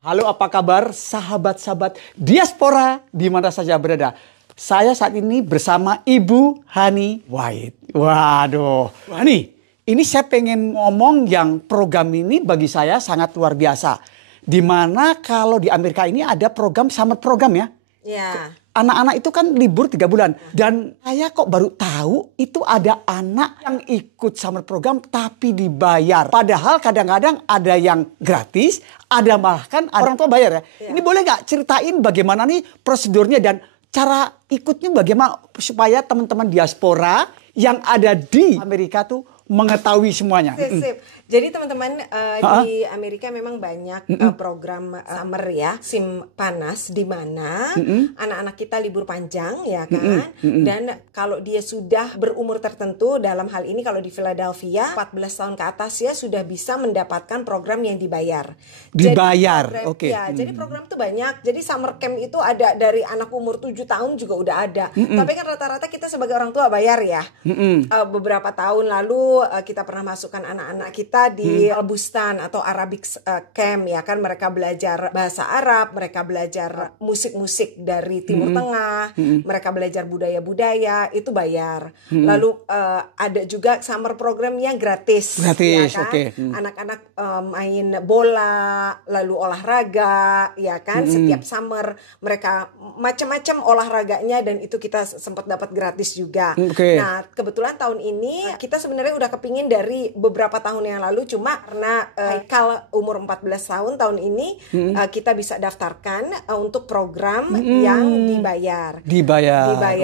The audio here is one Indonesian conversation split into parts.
Halo, apa kabar sahabat-sahabat diaspora di mana saja berada? Saya saat ini bersama Ibu Hani Wahid. Waduh, Bu Hani, ini saya pengen ngomong yang program ini bagi saya sangat luar biasa. Dimana kalau di Amerika ini ada program summer program ya. Ya. Anak-anak itu kan libur 3 bulan. Dan saya kok baru tahu itu ada anak yang ikut summer program tapi dibayar. Padahal kadang-kadang ada yang gratis, ada bahkan orang tua bayar ya. Ini boleh nggak ceritain bagaimana nih prosedurnya dan cara ikutnya bagaimana supaya teman-teman diaspora yang ada di Amerika tuh mengetahui semuanya. Sip. Jadi teman-teman di Amerika memang banyak program summer ya, musim panas di mana anak-anak kita libur panjang ya kan. Dan kalau dia sudah berumur tertentu, dalam hal ini kalau di Philadelphia 14 tahun ke atas ya sudah bisa mendapatkan program yang dibayar. Dibayar, oke. Ya, jadi program itu banyak. Jadi summer camp itu ada dari anak umur 7 tahun juga udah ada. Tapi kan rata-rata kita sebagai orang tua bayar ya. Beberapa tahun lalu kita pernah masukkan anak-anak kita di Albustan atau Arabic Camp ya kan, mereka belajar bahasa Arab, mereka belajar musik-musik dari Timur Tengah, mereka belajar budaya-budaya, itu bayar. Lalu ada juga summer program yang gratis ya kan. Anak-anak main bola, lalu olahraga ya kan, setiap summer mereka macam-macam olahraganya dan itu kita sempat dapat gratis juga. Nah, kebetulan tahun ini kita sebenarnya udah kepingin dari beberapa tahun yang lalu, cuma karena Haikal umur 14 tahun ini kita bisa daftarkan untuk program yang dibayar.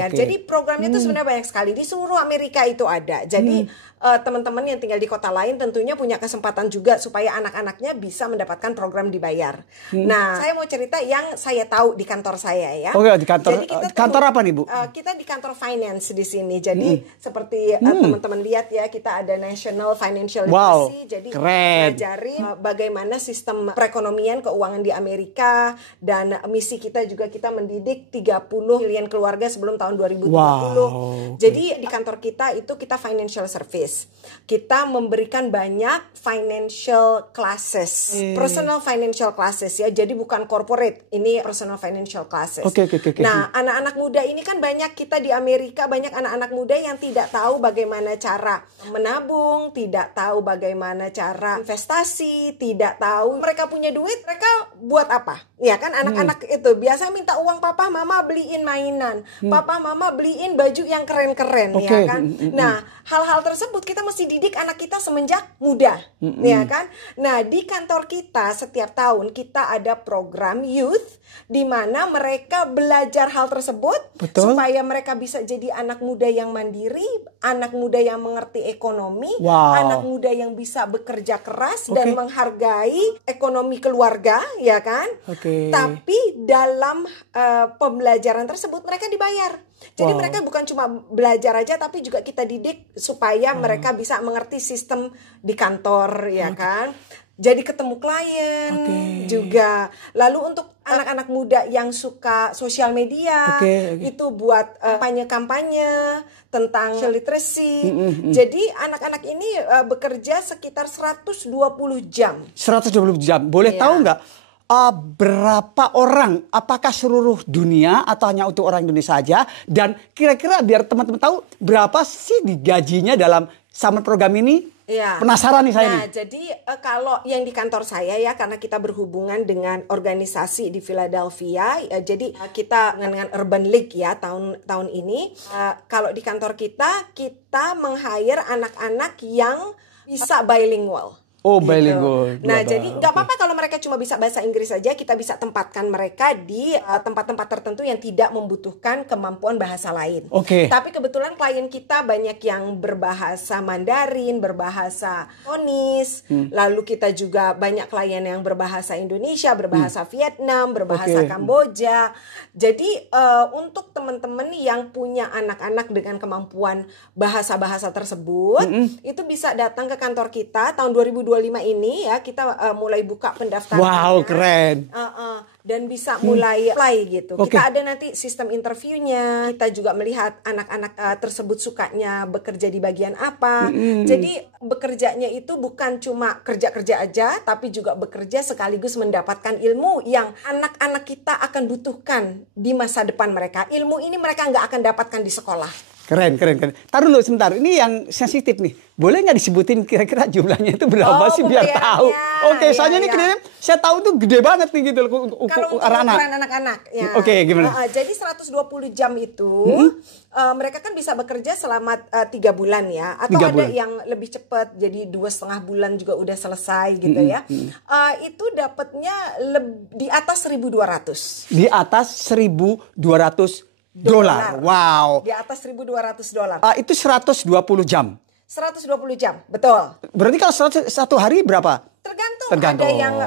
Jadi programnya itu sebenarnya banyak sekali di seluruh Amerika itu ada. Jadi teman-teman yang tinggal di kota lain tentunya punya kesempatan juga supaya anak-anaknya bisa mendapatkan program dibayar. Nah, saya mau cerita yang saya tahu di kantor saya ya. Di kantor. Jadi kantor apa nih, Bu? Kita di kantor finance di sini. Jadi seperti teman-teman lihat ya, kita ada National Financial Literacy. Jadi ngajarin bagaimana sistem perekonomian keuangan di Amerika, dan misi kita juga kita mendidik 30 miliar keluarga sebelum tahun 2030. Jadi di kantor kita itu kita financial service. Kita memberikan banyak financial classes, personal financial classes ya. Jadi bukan corporate, ini personal financial classes. Nah, anak-anak muda ini kan banyak kita di Amerika, banyak anak-anak muda yang tidak tahu bagaimana cara menabung, tidak tahu bagaimana cara investasi, tidak tahu mereka punya duit, mereka buat apa? Ya kan, anak-anak itu biasa minta uang papa mama beliin mainan, papa mama beliin baju yang keren-keren ya kan. Nah, hal-hal tersebut kita mesti didik anak kita semenjak muda, ya kan. Nah, di kantor kita setiap tahun kita ada program youth di mana mereka belajar hal tersebut supaya mereka bisa jadi anak muda yang mandiri, anak muda yang mengerti ekonomi, anak muda yang bisa bekerja keras dan menghargai ekonomi keluarga, ya kan. Tapi dalam pembelajaran tersebut mereka dibayar. Jadi mereka bukan cuma belajar aja, tapi juga kita didik supaya mereka bisa mengerti sistem di kantor, ya kan. Jadi ketemu klien juga. Lalu untuk anak-anak muda yang suka sosial media, itu buat kampanye-kampanye tentang literacy. Jadi anak-anak ini bekerja sekitar 120 jam. 120 jam. Boleh tahu nggak berapa orang? Apakah seluruh dunia atau hanya untuk orang Indonesia saja? Dan kira-kira biar teman-teman tahu berapa sih digajinya dalam summer program ini? Penasaran nih saya nih. Jadi kalau yang di kantor saya ya, karena kita berhubungan dengan organisasi di Philadelphia, jadi kita dengan Urban League ya tahun ini. Kalau di kantor kita meng-hire anak-anak yang bisa bilingual. Bilingual. Nah, jadi nggak apa-apa kalau mereka cuma bisa bahasa Inggris saja, kita bisa tempatkan mereka di tempat-tempat tertentu yang tidak membutuhkan kemampuan bahasa lain. Tapi kebetulan klien kita banyak yang berbahasa Mandarin, berbahasa Tonis, lalu kita juga banyak klien yang berbahasa Indonesia, berbahasa Vietnam, berbahasa Kamboja. Jadi untuk teman-teman yang punya anak-anak dengan kemampuan bahasa-bahasa tersebut, itu bisa datang ke kantor kita tahun 2025 ini ya, kita mulai buka pendaftaran. Keren. dan bisa mulai apply gitu. Kita ada nanti sistem interviewnya, kita juga melihat anak-anak tersebut sukanya bekerja di bagian apa. Jadi bekerjanya itu bukan cuma kerja-kerja aja, tapi juga bekerja sekaligus mendapatkan ilmu yang anak-anak kita akan butuhkan di masa depan mereka. Ilmu ini mereka nggak akan dapatkan di sekolah. Keren. Taruh dulu sebentar. Ini yang sensitif nih. Boleh nggak disebutin kira-kira jumlahnya itu berapa sih biar tahu? Oke, soalnya ini kira-kira saya tahu tuh gede banget nih gitu kalau untuk ukuran anak-anak. Ya. Oke, gimana? Jadi 120 jam itu mereka kan bisa bekerja selama 3 bulan ya. Atau ada yang lebih cepat, jadi 2,5 bulan juga udah selesai gitu ya. Itu dapatnya di atas 1.200. Di atas 1.200 dolar. Wow. Di atas 1.200 dolar. Itu 120 jam. 120 jam, betul. Berarti kalau satu hari berapa? Tergantung. Ada yang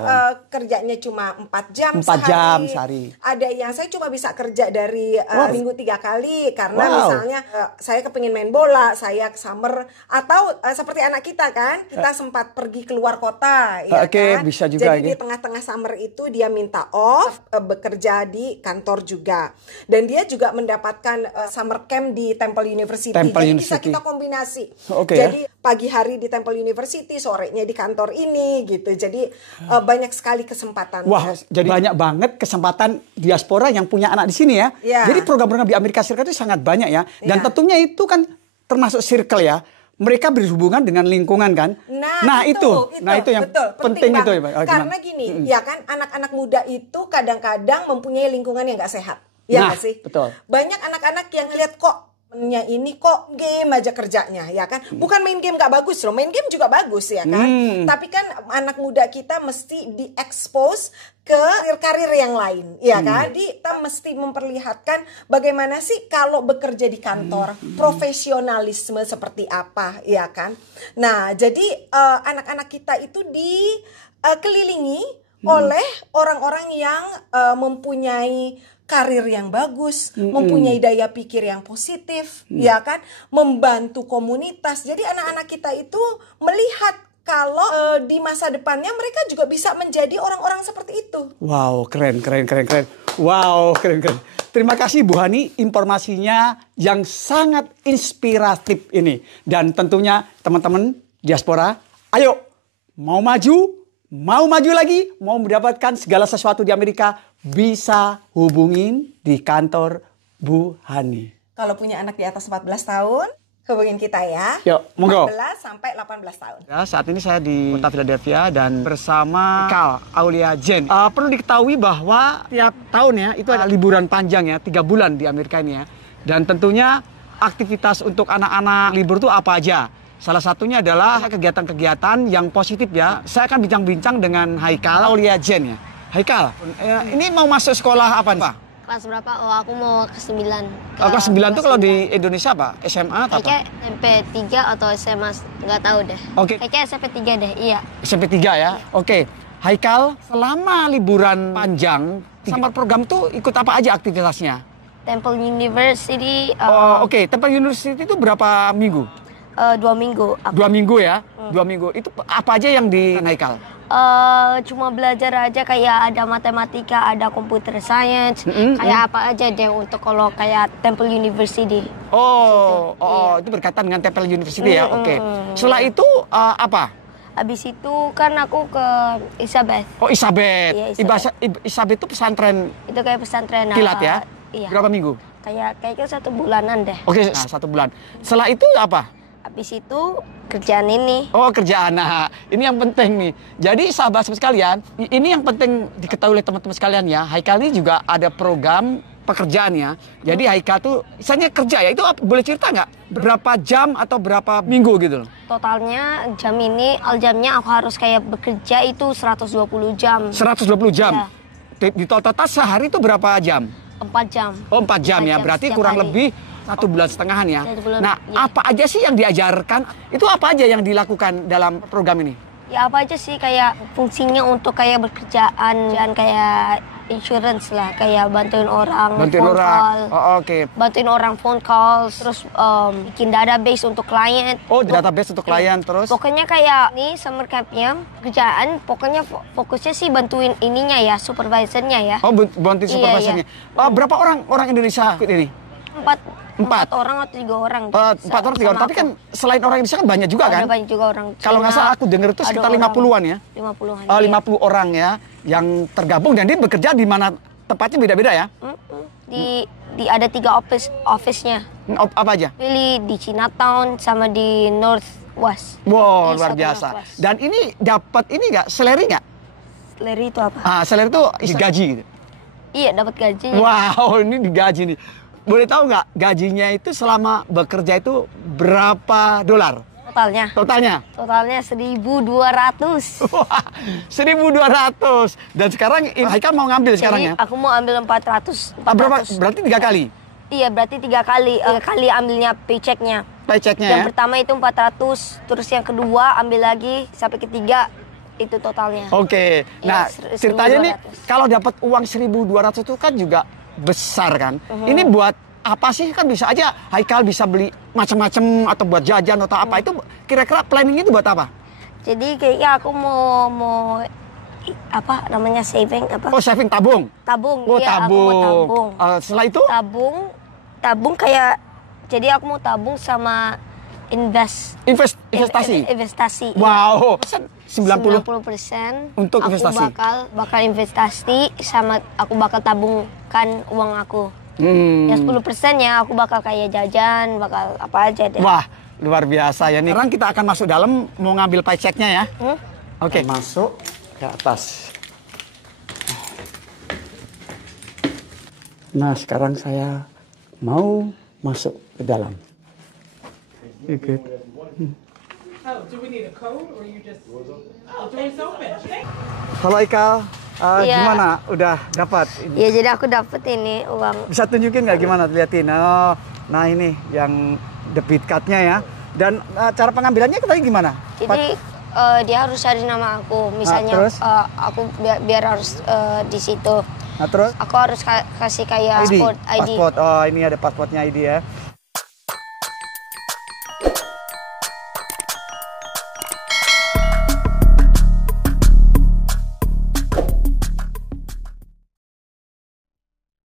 kerjanya cuma 4 jam 4 jam sehari. Ada yang saya cuma bisa kerja dari minggu 3 kali. Karena misalnya saya kepingin main bola, saya ke summer. Atau seperti anak kita kan, kita sempat pergi keluar kota. Ya kan? Bisa juga. Jadi di tengah-tengah summer itu dia minta off, bekerja di kantor juga. Dan dia juga mendapatkan summer camp di Temple University. Jadi bisa kita kombinasi. Jadi pagi hari di Temple University, sorenya di kantor ini gitu. Jadi banyak sekali kesempatan. Wah, jadi banyak banget kesempatan diaspora yang punya anak di sini ya. Jadi program-program di Amerika Serikat itu sangat banyak ya. Dan tentunya itu kan termasuk circle ya. Mereka berhubungan dengan lingkungan kan. Nah itu yang betul, penting itu ya, Pak. Karena gini, ya kan anak-anak muda itu kadang-kadang mempunyai lingkungan yang nggak sehat. Ya nggak sih? Betul. Banyak anak-anak yang ngeliat kok ini kok game aja kerjanya ya kan, bukan main game gak bagus loh, main game juga bagus ya kan, tapi kan anak muda kita mesti diekspos ke karir yang lain ya kan. Kita mesti memperlihatkan bagaimana sih kalau bekerja di kantor, profesionalisme seperti apa ya kan. Nah jadi anak-anak kita itu dikelilingi oleh orang-orang yang mempunyai karir yang bagus, mempunyai daya pikir yang positif, ya kan, membantu komunitas. Jadi anak-anak kita itu melihat kalau di masa depannya mereka juga bisa menjadi orang-orang seperti itu. Wow, keren. Wow, keren. Terima kasih Bu Hani, informasinya yang sangat inspiratif ini. Dan tentunya teman-teman diaspora, ayo mau maju lagi, mau mendapatkan segala sesuatu di Amerika, bisa hubungin di kantor Bu Hani. Kalau punya anak di atas 14 tahun, hubungin kita ya. Yuk, monggo. 14 sampai 18 tahun. Ya, saat ini saya di kota Philadelphia dan bersama Kal Aulia Jen. Perlu diketahui bahwa tiap tahun ya, itu ada liburan panjang ya, 3 bulan di Amerika ini ya. Dan tentunya aktivitas untuk anak-anak libur itu apa aja? Salah satunya adalah kegiatan-kegiatan yang positif ya. Saya akan bincang-bincang dengan Haikal Aulia Jen ya. Haikal, ini mau masuk sekolah apa nih Pak? Kelas berapa? Oh, aku mau kelas 9. Kelas 9 itu kalau di Indonesia apa? SMA atau apa? Kayaknya SMP 3 atau SMA, nggak tahu deh. Oke. Kayaknya SMP 3 deh, iya. SMP 3 ya? Oke. Haikal, selama liburan panjang, summer program tuh ikut apa aja aktivitasnya? Temple University. Oke. Temple University itu berapa minggu? 2 minggu. 2 minggu ya? 2 minggu. Itu apa aja yang di Haikal? Cuma belajar aja, kayak ada matematika, ada computer science, kayak apa aja deh untuk kalau kayak Temple University. Itu berkaitan dengan Temple University ya. Oke. Setelah itu apa? Habis itu kan aku ke Elizabeth. Oh, Elizabeth. Iya, Elizabeth itu pesantren. Itu kayak pesantren kilat ya? Iya. Berapa minggu? Kayaknya 1 bulanan deh. Oke, 1 bulan. Setelah itu apa? Habis itu kerjaan ini. Oh, kerjaan. Nah, ini yang penting nih. Jadi sahabat sekalian, ini yang penting diketahui oleh teman-teman sekalian ya. Haikal ini juga ada program pekerjaan ya. Jadi Haikal tuh misalnya kerja ya. Itu boleh cerita nggak? Berapa jam atau berapa minggu gitu loh? Totalnya jamnya aku harus kayak bekerja itu 120 jam. 120 jam? Ya. Di total sehari itu berapa jam? 4 jam. Oh, 4 jam ya. Berarti kurang lebih 1 bulan setengahan ya. Apa aja sih yang diajarkan? Itu apa aja yang dilakukan dalam program ini? Ya apa aja sih, kayak fungsinya untuk kayak bekerjaan, dan kayak insurance lah, kayak bantuin orang phone call. Oke. Bantuin orang phone call, terus bikin database untuk klien. Oh, database untuk klien terus. Pokoknya kayak nih summer campnya kerjaan, pokoknya fokusnya sih bantuin ininya ya, supervisornya ya. Oh, bantuin supervisornya. Iya. Berapa orang Indonesia ikut ini? Empat orang atau 3 orang. 4 orang 3 orang. Tapi kan selain orang Indonesia kan banyak juga kan? Ada banyak juga orang Cina. Kalau nggak salah aku dengar itu sekitar 50-an ya? 50-an. 50 orang ya yang tergabung dan dia bekerja di mana tempatnya beda-beda ya? Di ada 3 office-nya. Apa aja? Pilih di Chinatown sama di Northwest. Wow, luar biasa. Dan ini dapat ini nggak? Salary nggak? Salary itu apa? Salary itu gaji gitu? Iya, dapat gajinya. Wow, ini digaji nih. Boleh tahu nggak gajinya itu selama bekerja itu berapa dolar? Totalnya 1.200. 1.200. Dan sekarang Haikal mau ngambil sekarang ya? Aku mau ambil 400. Berapa? Berarti 3 kali? Iya, berarti 3 kali. 3 kali ambilnya paychecknya. Paychecknya yang pertama itu 400, terus yang kedua ambil lagi sampai ketiga itu totalnya. Oke. Nah, ceritanya nih kalau dapat uang 1.200 itu kan juga besar kan? Ini buat apa sih? Kan bisa aja Haikal bisa beli macam-macam atau buat jajan atau apa. Itu kira-kira planning itu buat apa? Jadi kayaknya aku mau apa namanya saving apa? Oh, saving, tabung. Oh, iya, tabung. Aku mau tabung. Setelah itu? Tabung kayak jadi aku mau tabung sama investasi. Wow. 90% untuk investasi. Aku bakal investasi sama aku bakal tabungkan uang aku. Ya 10%-nya aku bakal kayak jajan, bakal apa aja deh. Wah, luar biasa ya nih. Sekarang kita akan masuk dalam mau ngambil paycheck-nya ya. Oke. Masuk ke atas. Nah, sekarang saya mau masuk ke dalam. Oke. Halo Haikal. Gimana? Udah dapat? Iya, jadi aku dapat ini uang. Bisa tunjukin nggak gimana? Liatin. Oh, nah ini yang debit card-nya ya. Dan cara pengambilannya tadi gimana? Jadi dia harus cari nama aku. Misalnya aku biar harus di situ. Nah, terus? Aku harus kasih kayak ID. Pasport. Oh, ini ada pasportnya ID ya.